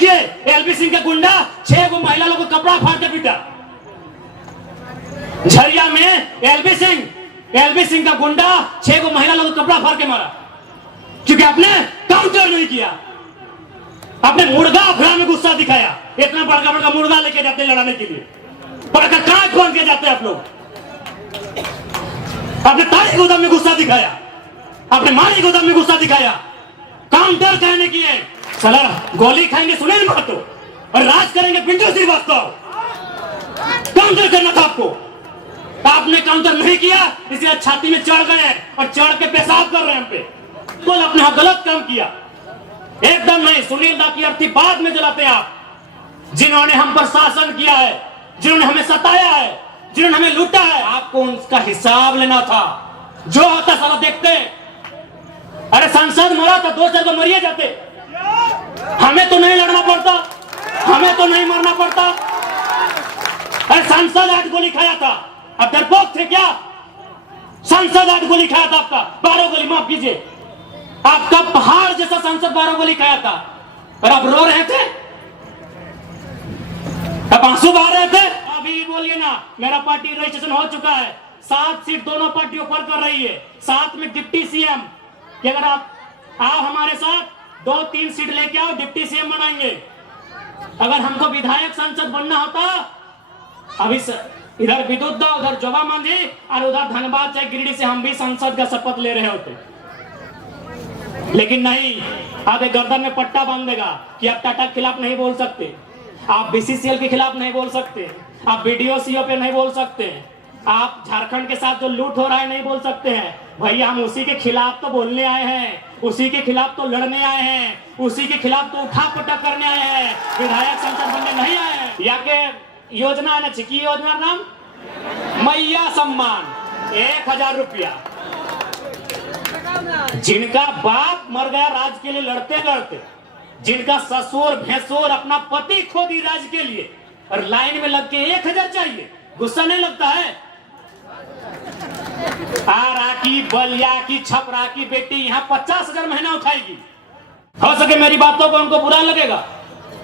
देखिए एलबी सिंह का गुंडा 6 गो महिला लोगों को कपड़ा फाड़ के पीटा। झरिया में एलबी सिंह का गुंडा 6 गो महिला लोगों को कपड़ा फाड़ के मारा, क्योंकि आपने काउंटर नहीं किया। आपने मुर्गा अफरा में गुस्सा दिखाया। इतना बड़का बड़का मुर्गा लेके जाते लड़ाने के लिए, बड़का कांच बांध के जाते आप लोग। आपने तारी गोदाम में गुस्सा दिखाया, आपने मारी गोदाम में गुस्सा दिखाया। काउंटर कहने की है, साला गोली खाएंगे सुनील महतो और राज करेंगे पिंटू श्रीवास्तव। काउंटर करना था आपको, आपने काउंटर नहीं किया, इसलिए छाती में चढ़ गए और चढ़ के पेशाब कर रहे हैं हम पे। तो आपने गलत काम किया, एकदम नहीं। सुनील दा की अर्थी बाद में जलाते आप, जिन्होंने हम पर शासन किया है, जिन्होंने हमें सताया है, जिन्होंने हमें लूटा है, आपको उनका हिसाब लेना था। जो होता साला देखते। अरे सांसद मरा था, 2 साल को मरिए जाते। हमें तो नहीं लड़ना पड़ता, हमें तो नहीं मरना पड़ता। अरे सांसद 8 गोली खाया था, अब डरपोक थे क्या? सांसद 8 गोली खाया था, आपका 12 गोली, माफ कीजिए, आपका पहाड़ जैसा सांसद 12 गोली खाया था, और आप रो रहे थे, अब आंसू बहा रहे थे। अभी बोलिए ना, मेरा पार्टी रजिस्ट्रेशन हो चुका है, 7 सीट दोनों पार्टियों पर कर रही है, साथ में डिप्टी सीएम कि अगर आप आओ हमारे साथ 2-3 सीट लेके आओ, डिप्टी सीएम बनाएंगे। अगर हमको विधायक सांसद बनना होता, अभी इधर विद्युत दा, उधर जोबा मांझी और उधर धनबाद चाहे गिरिडीह से हम भी सांसद का शपथ ले रहे होते। लेकिन नहीं, आप एक गर्दन में पट्टा बांध देगा कि आप टाटा के खिलाफ नहीं बोल सकते, आप बीसीसीएल के खिलाफ नहीं बोल सकते, आप बीडीओ सीओ पे नहीं बोल सकते, आप झारखंड के साथ जो लूट हो रहा है नहीं बोल सकते हैं। भैया हम उसी के खिलाफ तो बोलने आए हैं, उसी के खिलाफ तो लड़ने आए हैं, उसी के खिलाफ तो उठा पटक करने आए हैं, विधायक संसद बनने नहीं आए हैं। या के योजना है ना, चिकी योजना नाम मैया सम्मान 1000 रुपया। जिनका बाप मर गया राज के लिए लड़ते लड़ते, जिनका ससुर भैंसुर अपना पति खो दी राज के लिए, और लाइन में लग के 1000 चाहिए, गुस्सा नहीं लगता है? आरा की, बलिया की, छपरा की बेटी यहाँ 50,000 महीना उठाएगी। हो सके मेरी बातों को उनको बुरा लगेगा।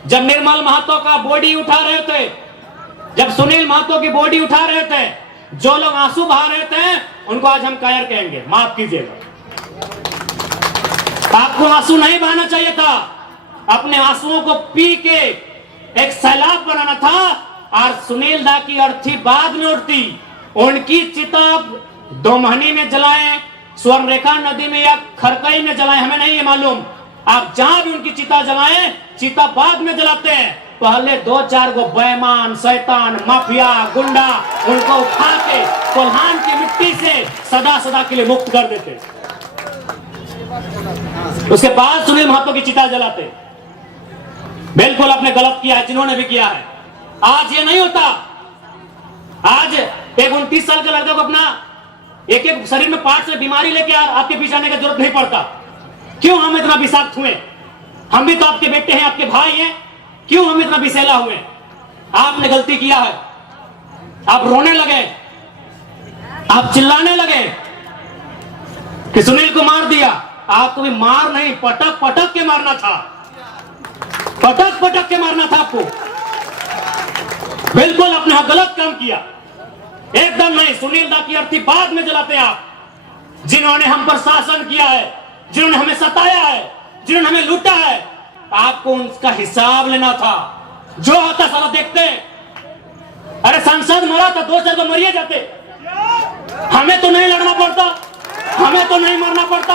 जब निर्मल महतो का बॉडी उठा रहे थे, जब सुनील महतो की बॉडी उठा रहे थे, जो लोग आंसू बहा रहे थे, उनको आज हम कायर कहेंगे, माफ कीजिएगा। आपको आंसू नहीं बहाना चाहिए था, अपने आंसुओं को पी के एक सैलाब बनाना था। और सुनील दा की अर्थी बाद में उठती, उनकी चिता 2 महीने में जलाएं, स्वर्णरेखा नदी में या खरकई में जलाएं, हमें नहीं है मालूम। आप जहां भी उनकी चिता जलाएं, चिता बाद में जलाते हैं, पहले 2-4 गो बेईमान, शैतान, माफिया, गुंडा, उनको उठा के कोल्हान की मिट्टी से सदा सदा के लिए मुक्त कर देते, उसके बाद सुनील महतो की चिता जलाते। बिल्कुल आपने गलत किया है, जिन्होंने भी किया है। आज ये नहीं होता। आज एक 29 साल के लड़के को अपना एक शरीर में पार्ट से बीमारी लेके आपके पीछे आने की जरूरत नहीं पड़ता। क्यों हम इतना विषाक्त हुए? हम भी तो आपके बेटे हैं, आपके भाई हैं, क्यों हम इतना विषैला हुए? आपने गलती किया है, आप रोने लगे, आप चिल्लाने लगे कि सुनील को मार दिया। आपको भी मार नहीं, पटक पटक के मारना था, पटक पटक के मारना था आपको। बिल्कुल आपने गलत काम किया, एकदम नहीं। सुनील दा की अर्थी बाद में जलाते आप, जिन्होंने हम पर शासन किया है, जिन्होंने हमें सताया है, जिन्होंने हमें लूटा है, आपको उनका हिसाब लेना था। जो होता साला देखते। अरे सांसद मरा था, 2 साल को मरिए जाते। हमें तो नहीं लड़ना पड़ता, हमें तो नहीं मरना पड़ता।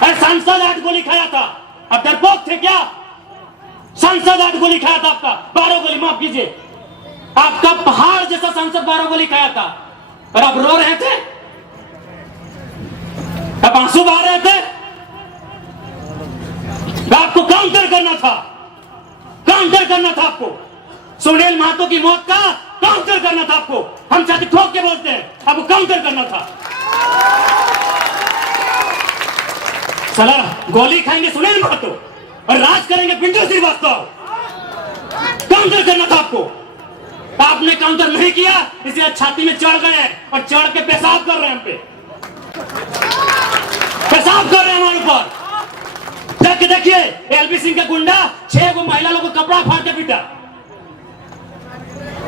अरे सांसद 8 गोली खाया था, अब डरपोक थे क्या? सांसद 8 गोली खाया था, आपका 12 गोली, माफ कीजिए, आपका पहाड़ जैसा सांसद 12 गोली खाया था, और आप रो रहे थे, अब आंसू बहा रहे थे। आपको काउंटर करना था, काउंटर करना था आपको। सुनील महतो की मौत का काउंटर करना था आपको। हम चाहते ठोक के बोलते हैं, आपको काउंटर करना था। साला गोली खाएंगे सुनील महतो और राज करेंगे पिंटू श्रीवास्तव। काउंटर करना था आपको, आपने काउंटर नहीं किया, इसलिए छाती में चढ़ गए और चढ़ के पेशाब कर रहे हैं, हम पे पेशाब कर रहे हैं हमारे ऊपर। देख के देखिए, एलबी सिंह का गुंडा 6 गो महिला लोगों को कपड़ा फाड़ के पीटा।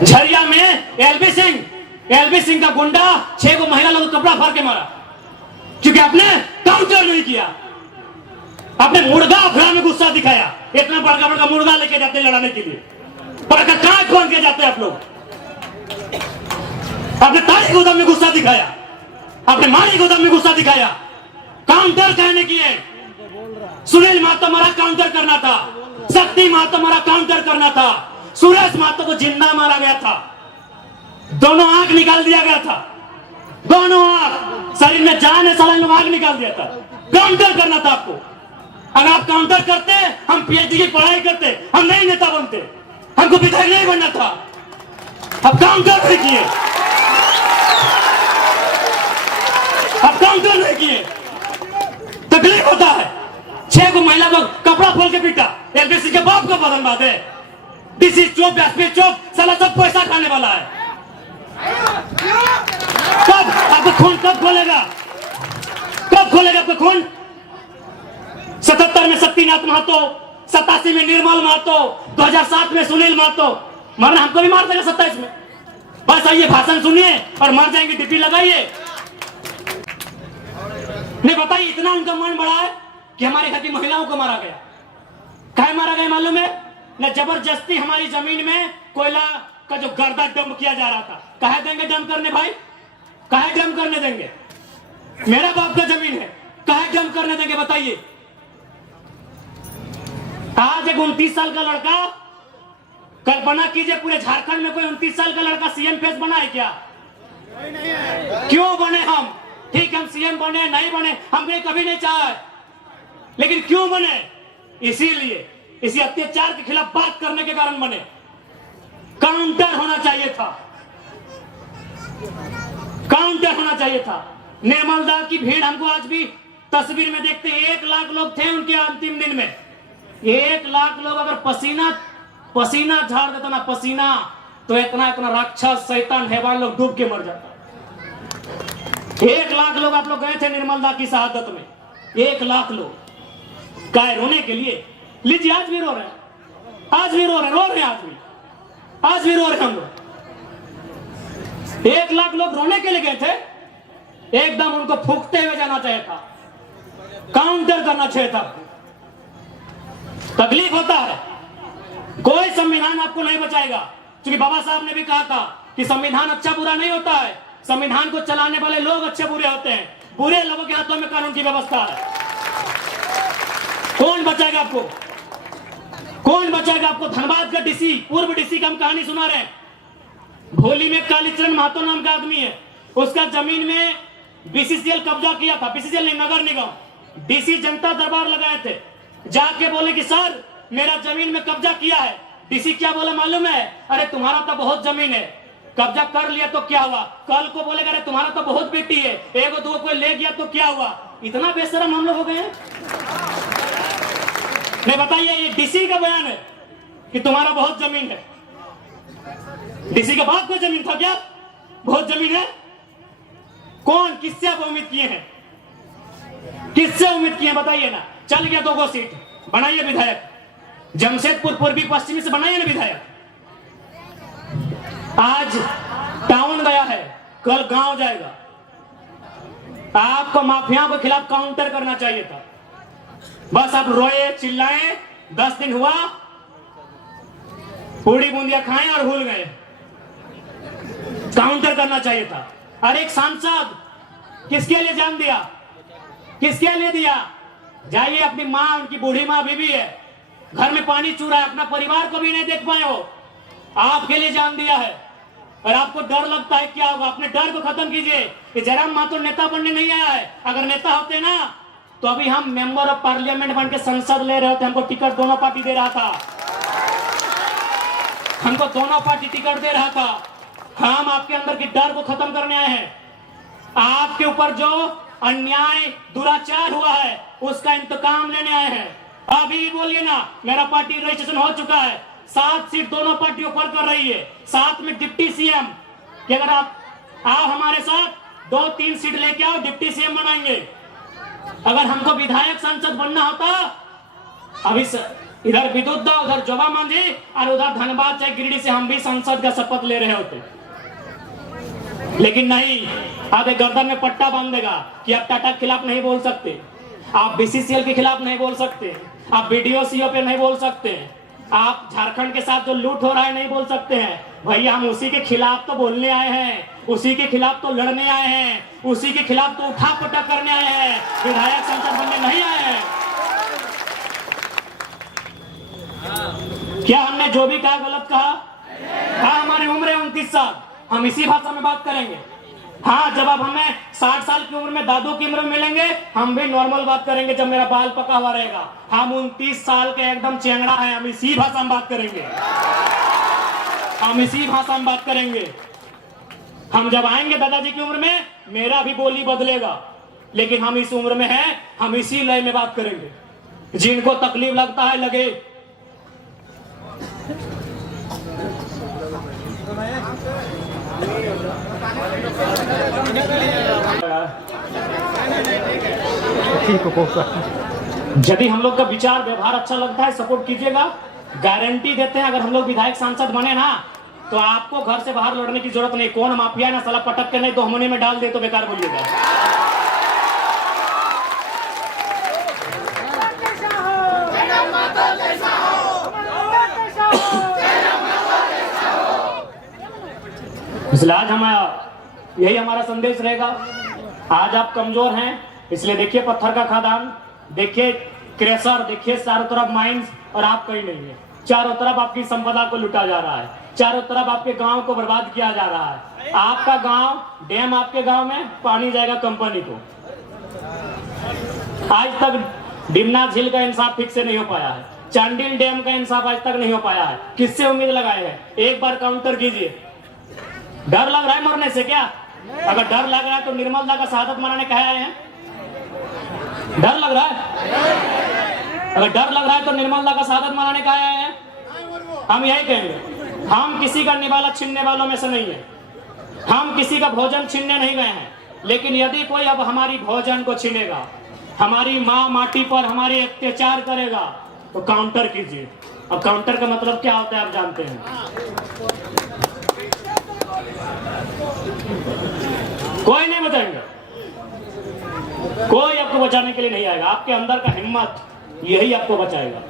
झरिया में एलबी सिंह का गुंडा 6 गो महिला लोगों को कपड़ा फाड़ के मारा, क्योंकि आपने काउंटर नहीं किया। आपने मुर्गा अखड़ा में गुस्सा दिखाया। इतना बड़का बड़का मुर्गा लेके जाते लड़ाने के लिए, बड़का कांच खोल के जाते आप लोग। आपने ताली गोदाम में गुस्सा दिखाया, आपने मारी गोदाम में गुस्सा दिखाया। काउंटर कहने की है। सुनील महतो मारा काउंटर करना था, शक्ति महतो मारा काउंटर करना था, सुरेश महतो को जिंदा मारा गया था, दोनों आंख निकाल दिया गया था, दोनों आंख, शरीर में जान है साला, लोग आंख निकाल दिया था। काउंटर करना था आपको। अगर आप काउंटर करते, हम पीएचडी की पढ़ाई करते, हम नहीं नेता बनते, हमको विधायक नहीं बनना था। अब काउंटर नहीं किए, अब काउंटर नहीं किए, तकलीफ होता है। 6 को महिला को कपड़ा खोल के पीटा, एलबीसी के बाप का बदन बात है। डीसी चौक, एसपी चौक, साला सब पैसा खाने वाला है। कब आपका खून कब खोलेगा? कब खोलेगा आपका खून? 77 में शक्तिनाथ महतो, 87 में निर्मल महतो, 2007 में सुनील महतो। मरना हमको भी मार देगा 27 में। बस आइए, भाषण सुनिए और मर जाएंगे, डिप्टी लगाइए। नहीं बताइए, इतना उनका मन बड़ा है कि हमारे घर की महिलाओं को मारा गया। काहे मारा गया मालूम है? न जबरदस्ती हमारी जमीन में कोयला का जो गर्दा डंप किया जा रहा था। काहे देंगे डंप करने भाई? काहे डंप करने देंगे? मेरा बाप का जमीन है, काहे डंप करने देंगे बताइए? आज एक 29 साल का लड़का, कल्पना कीजिए पूरे झारखंड में कोई 29 साल का लड़का सीएम फेस बना है क्या? क्यों बने हम? ठीक, हम सीएम बने नहीं बने हमने कभी नहीं चाहा, लेकिन क्यों बने? इसीलिए इसी अत्याचार के खिलाफ बात करने के कारण बने। काउंटर होना चाहिए था, काउंटर होना चाहिए था। निर्मल दा की भीड़ हमको आज भी तस्वीर में देखते हैं। 1 लाख लोग थे उनके अंतिम दिन में। 1 लाख लोग अगर पसीना झाड़ देता ना, पसीना, तो इतना राक्षस शैतान हैवान लोग डूब के मर जाता। 1 लाख लोग आप लोग गए थे निर्मल दा की शहादत में। 1 लाख लोग काय रोने के लिए। लीजिए, आज भी रो रहे हैं, आज भी रो रहे हैं, आज भी रो रहे हम लोग। 1 लाख लोग रोने के लिए गए थे, एकदम उनको फूकते हुए जाना चाहिए था, काउंटर करना चाहिए था। तकलीफ होता है, कोई संविधान आपको नहीं बचाएगा, क्योंकि बाबा साहब ने भी कहा था कि संविधान अच्छा बुरा नहीं होता है, संविधान को चलाने वाले लोग अच्छे बुरे होते हैं। बुरे लोगों के हाथों में कानून की व्यवस्था है। कौन बचाएगा आपको? कौन बचाएगा आपको? धनबाद का डीसी, पूर्व डीसी का हम कहानी सुना रहे हैं। भोली में कालीचरण महतो नाम का आदमी है, उसका जमीन में बीसीसीएल कब्जा किया था, बीसीसीएल नहीं, नगर निगम। डीसी जनता दरबार लगाए थे, जाके बोले कि सर मेरा जमीन में कब्जा किया है। डीसी क्या बोला मालूम है? अरे तुम्हारा तो बहुत जमीन है, कब्जा कर लिया तो क्या हुआ? कल को बोलेगा अरे तुम्हारा तो बहुत बेटी है, 1-2 कोई ले गया तो क्या हुआ? इतना बेशरम हम लोग हो गए हैं। नहीं बताइए, ये डीसी का बयान है कि तुम्हारा बहुत जमीन है। डीसी के बाप को जमीन था क्या? बहुत जमीन है। कौन, किससे आप उम्मीद किए हैं? किससे उम्मीद किए हैं बताइए ना। चल गया 2 सीट, बनाइए विधायक। जमशेदपुर पूर्वी पश्चिमी से बनाइए ना विधायक। आज टाउन गया है, कल गांव जाएगा। आपको माफियाओं के खिलाफ काउंटर करना चाहिए था। बस आप रोए चिल्लाए, 10 दिन हुआ, पूड़ी बूंदिया खाएं और भूल गए। काउंटर करना चाहिए था। अरे एक सांसद किसके लिए जान दिया? किसके लिए दिया? जाइए, अपनी माँ, उनकी बूढ़ी माँ बीबी है, घर में पानी चू रहा है, अपना परिवार को भी नहीं देख पाए हो, आपके लिए जान दिया है। और आपको डर लगता है क्या होगा? अपने डर को खत्म कीजिए। कि जयराम महतो नेता बनने नहीं आया है। अगर नेता होते ना तो अभी हम मेंबर ऑफ पार्लियामेंट बन के संसद ले रहे होते। हमको टिकट दोनों पार्टी दे रहा था, हमको दोनों पार्टी टिकट दे रहा था। हम आपके अंदर की डर को खत्म करने आए हैं। आपके ऊपर जो अन्याय दुराचार हुआ है उसका इंतकाम लेने आए हैं। अभी बोलिए ना, मेरा पार्टी रजिस्ट्रेशन हो चुका है, 7 सीट दोनों पार्टी ऑफर कर रही है, साथ में डिप्टी सीएम कि अगर आप हमारे साथ 2-3 सीट लेके आओ, डिप्टी सीएम बनाएंगे। अगर हमको विधायक सांसद बनना होता अभी इधर विद्युत उधर जोबा मांझी और उधर धनबाद चाहे गिरिडीह से हम भी संसद का शपथ ले रहे होते, लेकिन नहीं। अब गर्दन में पट्टा बांध देगा कि आप टाटा के खिलाफ नहीं बोल सकते, आप बीसीसीएल के खिलाफ नहीं बोल सकते, आप बीडीओ सीओ पे नहीं बोल सकते, आप झारखंड के साथ जो लूट हो रहा है नहीं बोल सकते हैं। भैया हम उसी के खिलाफ तो बोलने आए हैं, उसी के खिलाफ तो लड़ने आए हैं, उसी के खिलाफ तो उठा पटक करने आए हैं, विधायक संसद बनने नहीं आए हैं। क्या हमने जो भी कहा गलत कहा? हमारी उम्र है 29 साल, हम इसी भाषा में बात करेंगे। हाँ, जब आप हमें 60 साल की उम्र में दादू की उम्र में मिलेंगे, हम भी नॉर्मल बात करेंगे जब मेरा बाल पका हुआ रहेगा। हम 29 साल के एकदम चेंगड़ा है, हम इसी भाषा में बात करेंगे, हम इसी भाषा में बात करेंगे। हम जब आएंगे दादाजी की उम्र में, मेरा भी बोली बदलेगा, लेकिन हम इस उम्र में हैं, हम इसी लय में बात करेंगे। जिनको तकलीफ लगता है लगे। यदि हम लोग का विचार व्यवहार अच्छा लगता है, सपोर्ट कीजिएगा। गारंटी देते हैं अगर हम लोग विधायक सांसद बने ना, तो आपको घर से बाहर लड़ने की जरूरत नहीं। कौन माफिया ना साला पटक के नहीं तो हमने में डाल दे तो बेकार बोलिएगा। इसलिए आज यही हमारा संदेश रहेगा। आज आप कमजोर हैं, इसलिए देखिए पत्थर का खदान, देखिए क्रेशर, देखिए चारों तरफ माइंस, और आप कहीं नहीं है। चारों तरफ आपकी संपदा को लुटा जा रहा है, चारों तरफ आपके गांव को बर्बाद किया जा रहा है। आपका गांव, डैम आपके गांव में, पानी जाएगा कंपनी को। आज तक डिमना झील का इंसाफ ठीक से नहीं हो पाया है, चांडिल डैम का इंसाफ आज तक नहीं हो पाया है। किससे उम्मीद लगाए हैं? एक बार काउंटर कीजिए। डर लग रहा है मरने से क्या? अगर डर लग रहा है तो निर्मल दा का शहादत मनाने कहे आए हैं? डर लग रहा है? अगर डर लग रहा है तो निर्मल दा का शहादत मनाने कहे आए हैं? हम यही कहेंगे, हम किसी का निवाला छीनने वालों में से नहीं है, हम किसी का भोजन छीनने नहीं गए हैं। लेकिन यदि कोई अब हमारी भोजन को छीनेगा, हमारी माँ माटी पर हमारी अत्याचार करेगा, तो काउंटर कीजिए। अब काउंटर का मतलब क्या होता है आप जानते हैं। कोई नहीं बचाएगा, कोई आपको बचाने के लिए नहीं आएगा। आपके अंदर का हिम्मत यही आपको बचाएगा।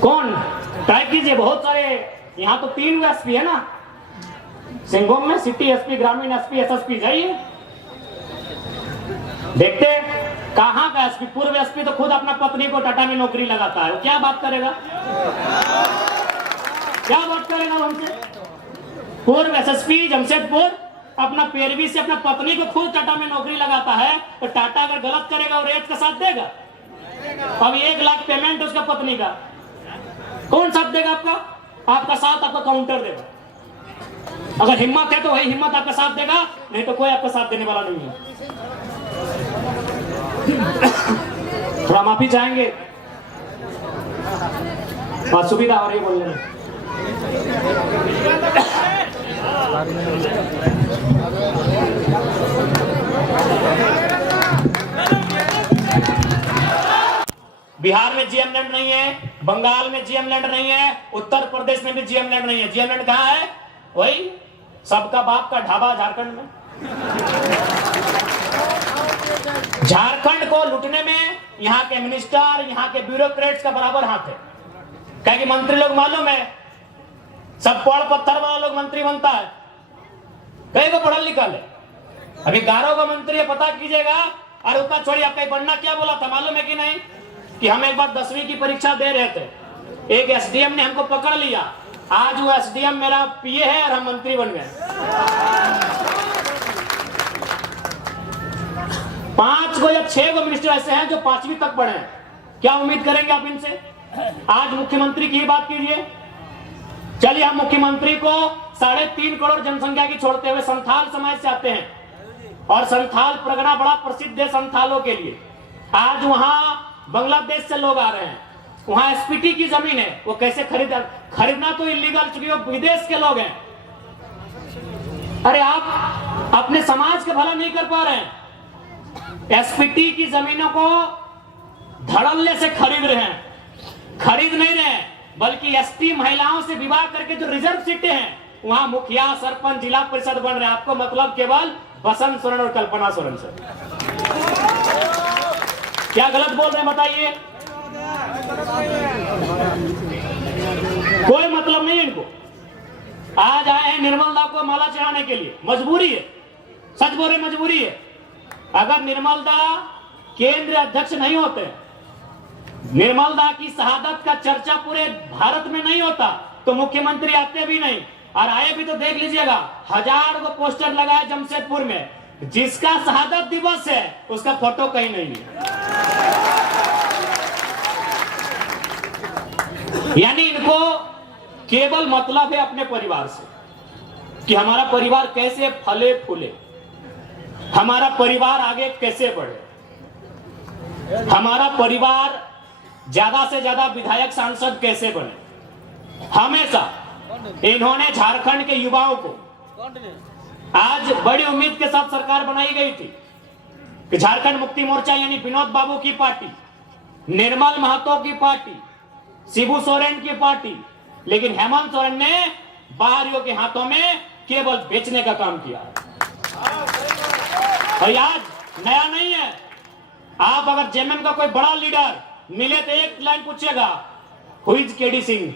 कौन? ट्राई कीजिए। बहुत सारे यहाँ तो 3 एसपी है ना, सिंहभूम में सिटी एसपी, ग्रामीण एसपी, एसएसपी। जाइए देखते कहाँ का एसपी। पूर्व एसपी तो खुद अपना पत्नी को टाटा में नौकरी लगाता है, वो क्या बात करेगा? क्या बात करेगा हमसे? पूर्व एसएसपी जमशेदपुर अपना पैरवी से अपना पत्नी को खुद टाटा में नौकरी लगाता है, तो टाटा अगर गलत करेगा और रेत का साथ देगा? अब 1 लाख पेमेंट उसका पत्नी का, कौन साथ देगा आपका? आपका साथ आपका काउंटर देगा। अगर हिम्मत है तो वही हिम्मत आपका साथ देगा, नहीं तो कोई आपका साथ देने वाला नहीं है। थोड़ा माफी चाहेंगे, सुविधा हो रही बोलने में। बिहार में जीएम लैंड नहीं है, बंगाल में जीएम लैंड नहीं है, उत्तर प्रदेश में भी जीएम लैंड नहीं है। जीएम लैंड कहाँ है? वही सबका बाप का ढाबा झारखंड में। झारखंड को लूटने में यहाँ के मिनिस्टर, यहाँ के ब्यूरोक्रेट्स का बराबर हाथ है। क्या कि मंत्री लोग मालूम है, सब पढ़ पत्थर वाला लोग मंत्री बनता है, कहीं को पढ़ल लिखल है। अभी 11 का मंत्री है, पता कीजिएगा। और उतना छोड़ी, आपका पढ़ना क्या बोला था मालूम है कि नहीं? कि हम एक बार 10वीं की परीक्षा दे रहे थे, एक एसडीएम ने हमको पकड़ लिया। आज वो एसडीएम मेरा पीए है और हम मंत्री बन गए। 5 या 6 मिनिस्टर ऐसे हैं जो 5वीं तक पढ़े हैं। क्या उम्मीद करेंगे आप इनसे? आज मुख्यमंत्री की बात कीजिए। चलिए, हम मुख्यमंत्री को 3.5 करोड़ जनसंख्या की छोड़ते हुए संथाल समाज से आते हैं, और संथाल परगना बड़ा प्रसिद्ध है संथालों के लिए। आज वहां बांग्लादेश से लोग आ रहे हैं, वहां एसपीटी की जमीन है, वो कैसे खरीदना तो इलीगल, चूंकि वो विदेश के लोग हैं। अरे आप अपने समाज का भला नहीं कर पा रहे हैं। एसपीटी की जमीनों को धड़ल्ले से खरीद रहे हैं। खरीद नहीं रहे बल्कि एसटी महिलाओं से विवाह करके जो रिजर्व सीटें हैं वहां मुखिया, सरपंच, जिला परिषद बन रहे हैं। आपको मतलब केवल बसंत सोरेन और कल्पना सोरेन से। क्या गलत बोल रहे हैं बताइए? कोई मतलब नहीं इनको। आज आए हैं निर्मल दा को माला चढ़ाने के लिए, मजबूरी है। सच बोल रहे, मजबूरी है। अगर निर्मल दा केंद्रीय अध्यक्ष नहीं होते, निर्मल दा की शहादत का चर्चा पूरे भारत में नहीं होता, तो मुख्यमंत्री आते भी नहीं। और आए भी तो देख लीजिएगा, 1000 को पोस्टर लगाए जमशेदपुर में, जिसका शहादत दिवस है उसका फोटो कहीं नहीं है। यानी इनको केवल मतलब है अपने परिवार से कि हमारा परिवार कैसे फले फूले, हमारा परिवार आगे कैसे बढ़े, हमारा परिवार ज्यादा से ज्यादा विधायक सांसद कैसे बने। हमेशा इन्होंने झारखंड के युवाओं को, आज बड़ी उम्मीद के साथ सरकार बनाई गई थी कि झारखंड मुक्ति मोर्चा यानी विनोद बाबू की पार्टी, निर्मल महतो की पार्टी, शिबू सोरेन की पार्टी, लेकिन हेमंत सोरेन ने बाहरियों के हाथों में केवल बेचने का काम किया। और आज नया नहीं है। आप अगर जेएमएम का कोई बड़ा लीडर मिले तो एक लाइन पूछेगा, हु इज केडी सिंह।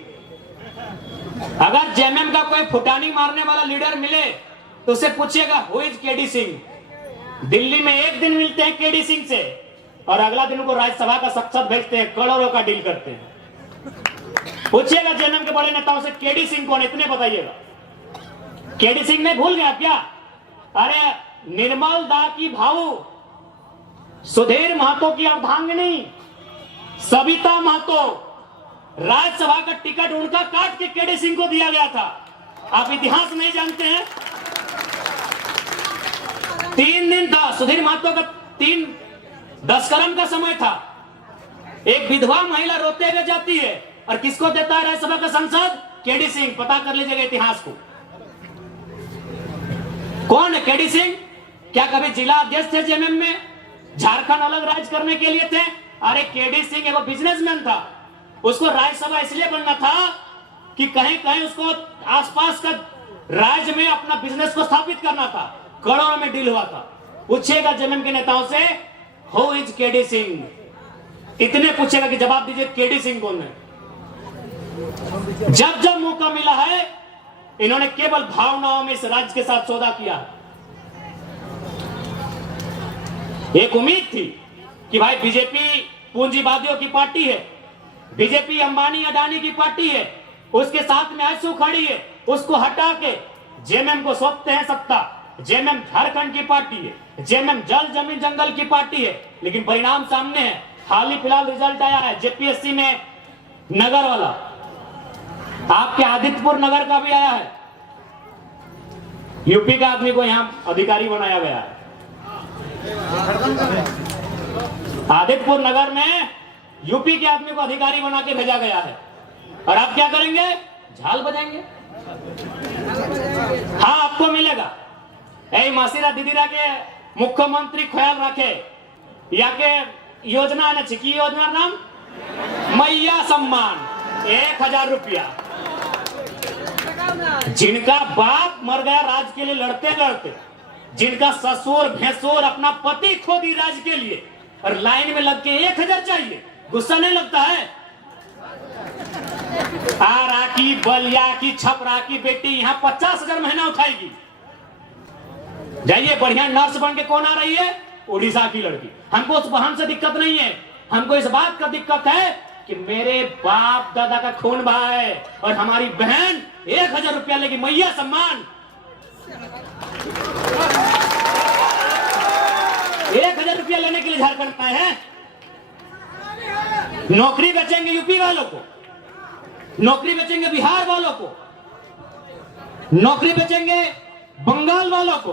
अगर जेएमएम का कोई फुटानी मारने वाला लीडर मिले तो उसे पूछिएगा, who is KD Singh. Delhi में एक दिन मिलते हैं केडी सिंह से और अगला दिन उनको राज्यसभा का संसद भेजते हैं, करोड़ों का डील करते हैं। पूछिएगा जेएमएम के बड़े नेताओं से, केडी सिंह कौन, इतने बताइएगा। केडी सिंह ने भूल गया क्या? अरे निर्मल दा की भाऊ, सुधीर महतो की अर्धांगिनी सविता महतो, राज्यसभा का टिकट उनका काट के केडी सिंह को दिया गया था। आप इतिहास नहीं जानते हैं? 3 दिन था सुधीर महतो का, 10 कर्म का समय था। एक विधवा महिला रोते हुए जाती है और किसको देता है राज्यसभा का सांसद? केडी सिंह। पता कर लीजिएगा इतिहास को। कौन है केडी सिंह? क्या कभी जिला अध्यक्ष थे जेएमएम में? झारखंड अलग राज्य करने के लिए थे? अरे केडी सिंह एगो बिजनेसमैन था। उसको राज्यसभा इसलिए बनना था कि कहीं कहीं उसको आसपास का राज्य में अपना बिजनेस को स्थापित करना था। करोड़ों में डील हुआ था। पूछेगा जेएमएम के नेताओं से, हु इज केडी सिंह। इतने पूछेगा कि जवाब दीजिए केडी सिंह कौन है। जब जब मौका मिला है इन्होंने केवल भावनाओं में इस राज्य के साथ सौदा किया। एक उम्मीद थी कि भाई बीजेपी पूंजीवादियों की पार्टी है, बीजेपी अंबानी अडानी की पार्टी है, उसके साथ में आंसू खड़ी है, उसको हटा के जेएमएम को सौंपते हैं सत्ता। जेएमएम झारखंड की पार्टी है, जेएमएम जल जमीन जंगल की पार्टी है, लेकिन परिणाम सामने है। हाल ही फिलहाल रिजल्ट आया है जेपीएससी में, नगर वाला, आपके आदित्यपुर नगर का भी आया है। यूपी का आदमी को यहां अधिकारी बनाया गया है। आदित्यपुर नगर में यूपी के आदमी को अधिकारी बना के भेजा गया है। और आप क्या करेंगे? झाल बजाएंगे। हाँ, आपको मिलेगा। ऐ मासीरा दीदीरा के मुख्यमंत्री ख्याल रखे या के योजना है ना, छिकी योजना नाम मैया सम्मान, 1000 रुपया। जिनका बाप मर गया राज्य के लिए लड़ते लड़ते, जिनका ससुर भैंसुर अपना पति खो दी राज्य के लिए, और लाइन में लग के 1000 चाहिए, गुस्सा नहीं लगता है? आरा की, बलिया की, छपरा की बेटी यहाँ 50,000 महीना उठाएगी। जाइए, बढ़िया नर्स बन के कौन आ रही है? उड़ीसा की लड़की। हमको उस बहन से दिक्कत नहीं है, हमको इस बात का दिक्कत है कि मेरे बाप दादा का खून बहा है और हमारी बहन 1000 रुपया लेगी, मैया सम्मान। 1000 रुपया लेने के लिए झारखंड में है। नौकरी बेचेंगे यूपी वालों को, नौकरी बेचेंगे बिहार वालों को, नौकरी बेचेंगे बंगाल वालों को,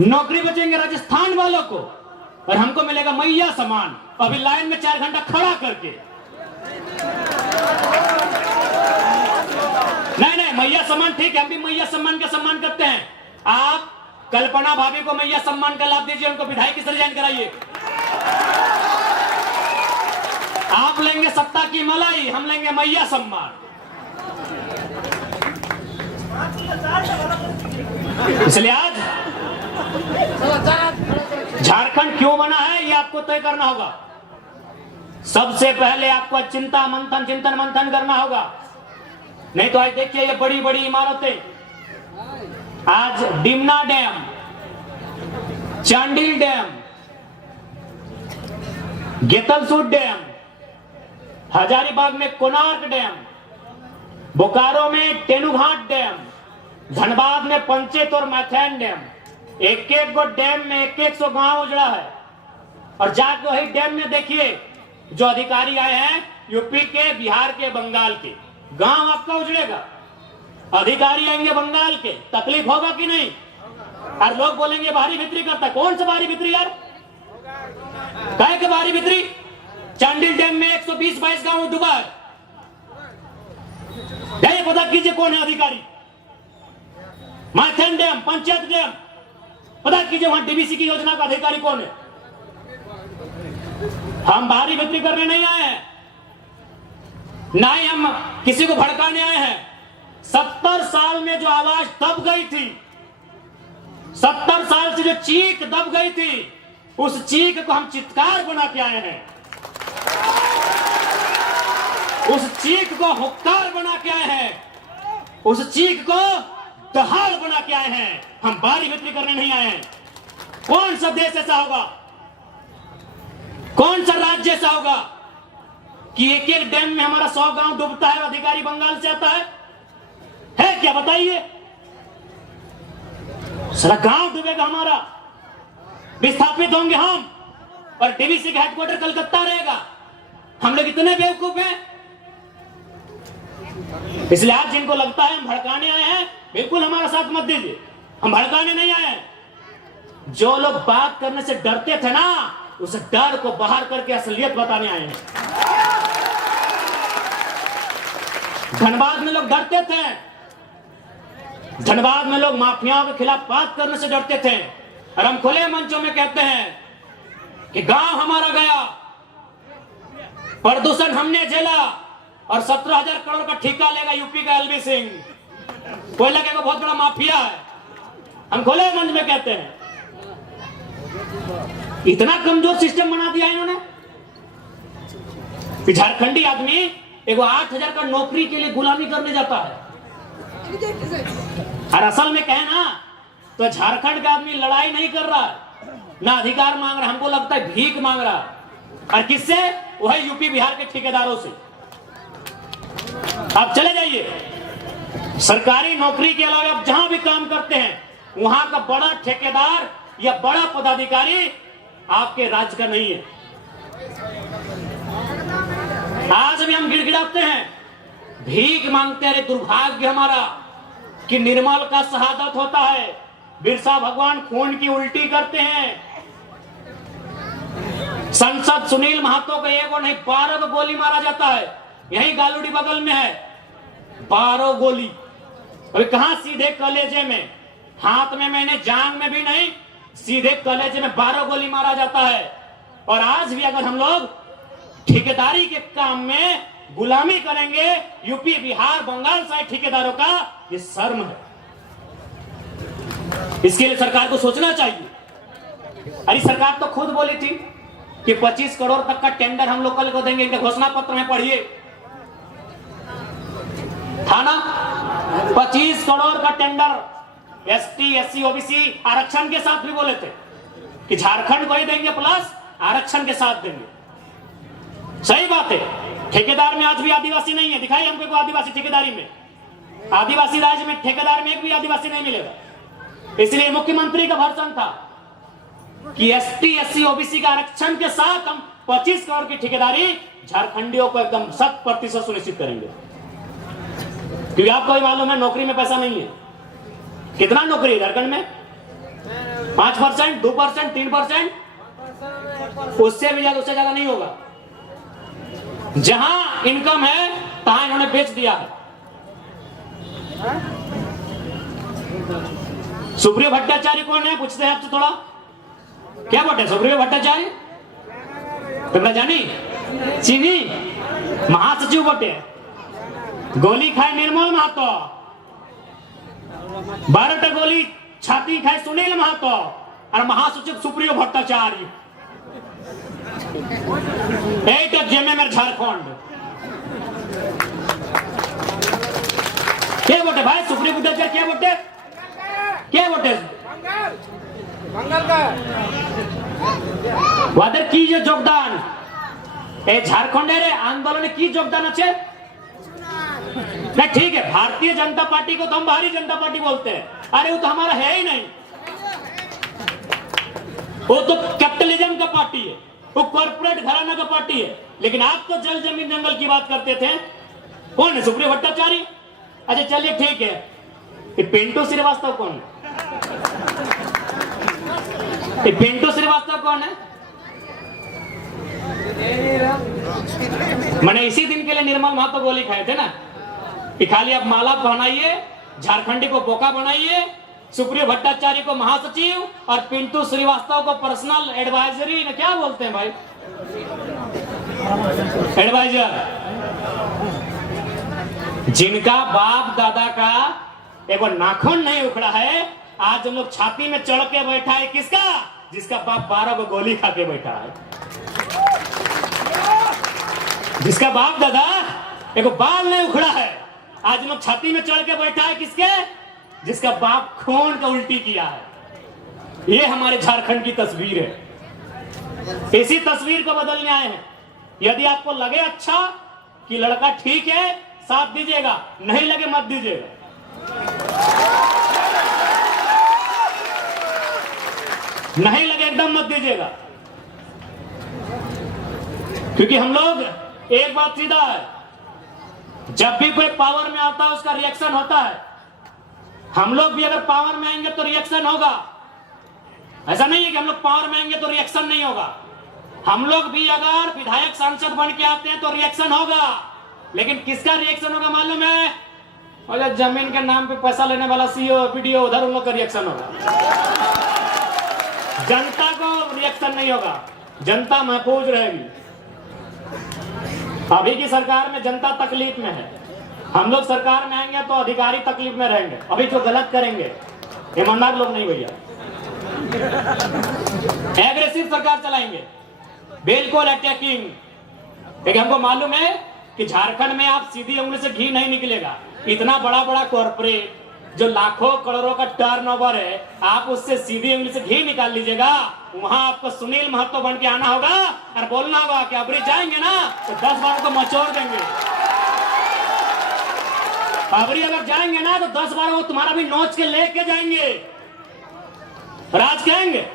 नौकरी बेचेंगे राजस्थान वालों को, और हमको मिलेगा मैया सम्मान। अभी लाइन में 4 घंटा खड़ा करके। नहीं, मैया सम्मान ठीक है, हम भी मैया सम्मान का सम्मान करते हैं। आप कल्पना भाभी को मैया सम्मान का लाभ दीजिए, उनको विधायक की ज्वाइन कराइए। आप लेंगे सत्ता की मलाई, हम लेंगे मैया सम्मान। इसलिए आज झारखंड क्यों बना है ये आपको तय करना होगा। सबसे पहले आपको चिंतन मंथन करना होगा। नहीं तो आज देखिए ये बड़ी बड़ी इमारतें, आज Dimna dam, Chandil dam, Getalsud dam, Hazaribagh में कोणार्क डैम, बोकारो में तेनुघाट डैम, धनबाद में पंचेत और मैथैन डैम, एक एक गो डैम में एक एक सौ गांव उजड़ा है। और जाके वही डैम में देखिए जो अधिकारी आए हैं यूपी के, बिहार के, बंगाल के, गांव आपका उजड़ेगा। अधिकारी आएंगे बंगाल के, तकलीफ होगा कि नहीं? और लोग बोलेंगे भारी बिक्री करता। कौन सा भारी बिक्री यार? काहे के भारी बिक्री? चांडिल डैम में 120-22 गांव डूबा है। ये पता कीजिए कौन है अधिकारी। मैथन डैम, पंचायत डैम, पता कीजिए वहां डीबीसी की योजना का अधिकारी कौन है। हम भारी बिक्री करने नहीं आए हैं, ना ही हम किसी को भड़काने आए हैं। 70 साल में जो आवाज दब गई थी, 70 साल से जो चीख दब गई थी, उस चीख को हम चित्कार बना के आए हैं। उस चीख को हुक्कार बना के आए हैं। उस चीख को दहाड़ बना के आए हैं। हम भारी बिक्री करने नहीं आए हैं। कौन सा देश ऐसा होगा, कौन सा राज्य ऐसा होगा कि एक एक डैम में हमारा 100 गांव डूबता है और अधिकारी बंगाल से आता है? क्या बताइए? सारा गांव डूबेगा हमारा, विस्थापित होंगे हम, और डीवीसी का हेडक्वार्टर कलकत्ता रहेगा। हम लोग इतने बेवकूफ हैं। इसलिए आज जिनको लगता है हम भड़काने आए हैं, बिल्कुल हमारा साथ मत दीजिए। हम भड़काने नहीं आए हैं। जो लोग बात करने से डरते थे ना, उस डर को बाहर करके असलियत बताने आए हैं। धनबाद में लोग डरते थे, धनबाद में लोग माफियाओं के खिलाफ बात करने से डरते थे, और हम खुले मंचों में कहते हैं कि गांव हमारा गया, प्रदूषण हमने झेला, और 17,000 करोड़ का ठेका लेगा यूपी का एलबी सिंह। कोयला का बहुत बड़ा माफिया है। हम खुले मंच में कहते हैं। इतना कमजोर सिस्टम बना दिया इन्होंने कि झारखंडी आदमी एगो 8,000 का नौकरी के लिए गुलामी करने जाता है। और असल में कहे ना तो झारखंड का आदमी लड़ाई नहीं कर रहा, ना अधिकार मांग रहा, हमको लगता है भीख मांग रहा। और किससे? वही यूपी बिहार के ठेकेदारों से। आप चले जाइए, सरकारी नौकरी के अलावा आप जहां भी काम करते हैं, वहां का बड़ा ठेकेदार या बड़ा पदाधिकारी आपके राज्य का नहीं है। आज भी हम गिड़गिड़ाते हैं, भीख मांगते हैं। दुर्भाग्य हमारा कि निर्मल का शहादत होता है, बिरसा भगवान खून की उल्टी करते हैं। संसद सुनील महतो को एगो नहीं 12 को गोली मारा जाता है। यही गालूडी बगल में है, 12 गोली। अभी कहां? सीधे कलेजे में, हाथ में मैंने, जांग में भी नहीं, सीधे कलेजे में 12 गोली मारा जाता है। और आज भी अगर हम लोग ठेकेदारी के काम में गुलामी करेंगे यूपी बिहार बंगाल साइड ठेकेदारों का, ये शर्म है। इसके लिए सरकार को सोचना चाहिए। अरे सरकार तो खुद बोली थी कि 25 करोड़ तक का टेंडर हम लोग कल को देंगे। इनके घोषणा पत्र में पढ़िए, था ना 25 करोड़ का टेंडर एसटी एससी ओबीसी आरक्षण के साथ भी बोले थे कि झारखंड को ही देंगे प्लस आरक्षण के साथ देंगे। सही बात है, ठेकेदार में आज भी आदिवासी नहीं है। दिखाई हमको कोई आदिवासी ठेकेदारी में। आदिवासी राज्य में ठेकेदार में एक भी आदिवासी नहीं मिलेगा। इसलिए मुख्यमंत्री का भर्सन था कि एसटी एससी ओबीसी का आरक्षण के साथ हम 25 करोड़ की ठेकेदारी झारखंडियों को एकदम 100% सुनिश्चित करेंगे। क्योंकि आपको भी मालूम है नौकरी में पैसा नहीं है। कितना नौकरी है झारखंड में? 5%, 2%, 3%, उससे भी ज्यादा, उससे ज्यादा नहीं होगा। जहां इनकम है तहां इन्होंने बेच दिया है। सुप्रियो भट्टाचार्य कौन है? पूछते हैं आपसे थोड़ा। क्या बोलते हैं सुप्रियो भट्टाचार्य? तुमने जानी? चीनी महासचिव बटे गोली खाए निर्मल महतो, 12टा गोली छाती खाए सुनील महतो और महासचिव सुप्रियो भट्टाचार्य। 8 जेएमएम झारखंड क्या बोटे भाई? सुप्रियो भट्टाचार्य क्या बोटे? क्या बोटे? वादर की जो योगदान ए झारखंड रे आंदोलन की योगदान अच्छे नहीं, ठीक है। भारतीय जनता पार्टी को तो हम भारतीय जनता पार्टी बोलते हैं, अरे वो तो हमारा है ही नहीं, वो तो कैपिटलिज्म का पार्टी है, वो कॉर्पोरेट घराना का पार्टी है। लेकिन आप तो जल जमीन जंगल की बात करते थे। कौन है? सुप्रियो भट्टाचार्य। अच्छा चलिए ठीक है, ये पिंटू श्रीवास्तव कौन है? ये पिंटू श्रीवास्तव कौन है? मैंने इसी दिन के लिए निर्मल महतो गोली खाए थे ना कि खाली आप माला पहनाइए, झारखंडी को बोका बनाइए, सुप्रियो भट्टाचार्य को महासचिव और पिंटू श्रीवास्तव को पर्सनल एडवाइजरी ना क्या बोलते हैं भाई, एडवाइजर, जिनका बाप दादा का एक नाखून नहीं उखड़ा है, आज हम लोग छाती में चढ़ के बैठा है। किसका? जिसका बाप 12 को गोली खा के बैठा है, जिसका बाप दादा एक बाल नहीं उखड़ा है, आज हम लोग छाती में चढ़ के बैठा है। किसके? जिसका बाप खून का उल्टी किया है। ये हमारे झारखंड की तस्वीर है। इसी तस्वीर को बदलने आए हैं। यदि आपको लगे अच्छा कि लड़का ठीक है, साथ दीजिएगा, नहीं लगे मत दीजिएगा। नहीं लगे एकदम मत दीजिएगा, क्योंकि हम लोग एक बात सीधा है, जब भी कोई पावर में आता है उसका रिएक्शन होता है। हम लोग भी अगर पावर में आएंगे तो रिएक्शन होगा। ऐसा नहीं है कि हम लोग पावर में आएंगे तो रिएक्शन नहीं होगा। हम लोग भी अगर विधायक सांसद बन के आते हैं तो रिएक्शन होगा। लेकिन किसका रिएक्शन होगा मालूम है? और जमीन के नाम पे पैसा लेने वाला सीओ वीडियो, उधर उन लोग का रिएक्शन होगा। जनता को रिएक्शन नहीं होगा, जनता महफूज रहेगी। अभी की सरकार में जनता तकलीफ में है, हम लोग सरकार में आएंगे तो अधिकारी तकलीफ में रहेंगे। अभी जो गलत करेंगे ईमानदार लोग नहीं भैया, एग्रेसिव सरकार चलाएंगे, बिल्कुल अटैकिंग। लेकिन हमको मालूम है कि झारखंड में आप सीधी उंगली से घी नहीं निकलेगा। इतना बड़ा बड़ा कॉर्पोरेट जो लाखों करोड़ों का टर्नओवर है, आप उससे सीधी उंगली से घी निकाल लीजिएगा। वहां आपको सुनील महतो बन के आना होगा और बोलना होगा कि अबरी जाएंगे ना तो 10 बार को मचोड़ देंगे। अबरी अगर जाएंगे ना तो 10 बार वो तुम्हारा भी नोच के लेके जाएंगे, राज कहेंगे।